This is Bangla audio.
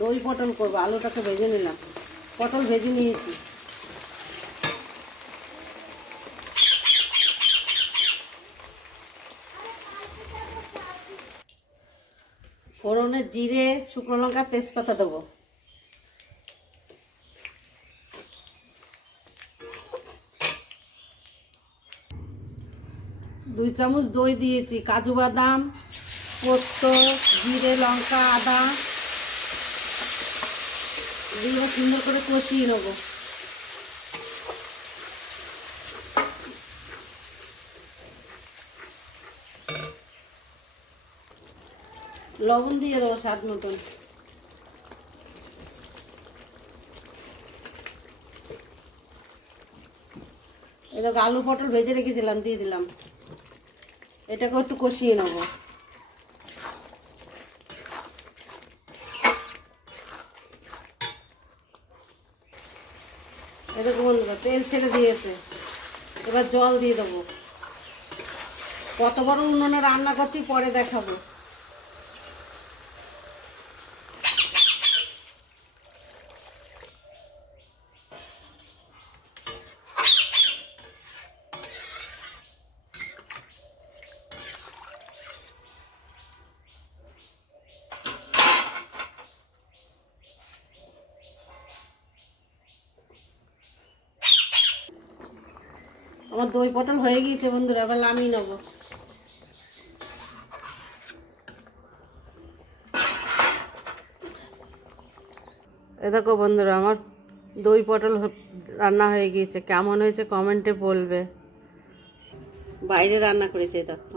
দই পটল করবো, আলুটাকে ভেজে নিলাম, পটল ভেজে নিয়েছি। ফোড়নে জিরে, শুকনো লঙ্কা, তেজপাতা দেবো। দুই চামচ দই দিয়েছি, কাজু বাদাম, পোস্ত, জিরে, লঙ্কা, আদা দিয়ে সুন্দর করে কষিয়ে নেবো। লবণ দিয়ে দেবো স্বাদ মতন। এদিকে আলু পটল ভেজে রেখেছিলাম, দিয়ে দিলাম। এটাকে একটু কষিয়ে নেবো। এদিকে বন্ধুরা তেল ছেড়ে দিয়েছে, এবার জল দিয়ে দেবো। কত বড় উনুনে রান্না করছি পরে দেখাবো। আমার দই পটল হয়ে গিয়েছে বন্ধুরা, এবার নামিয়ে নেবো। এ দেখো বন্ধুরা, আমার দই পটল রান্না হয়ে গিয়েছে। কেমন হয়েছে কমেন্টে বলবে। বাইরে রান্না করেছে দেখো।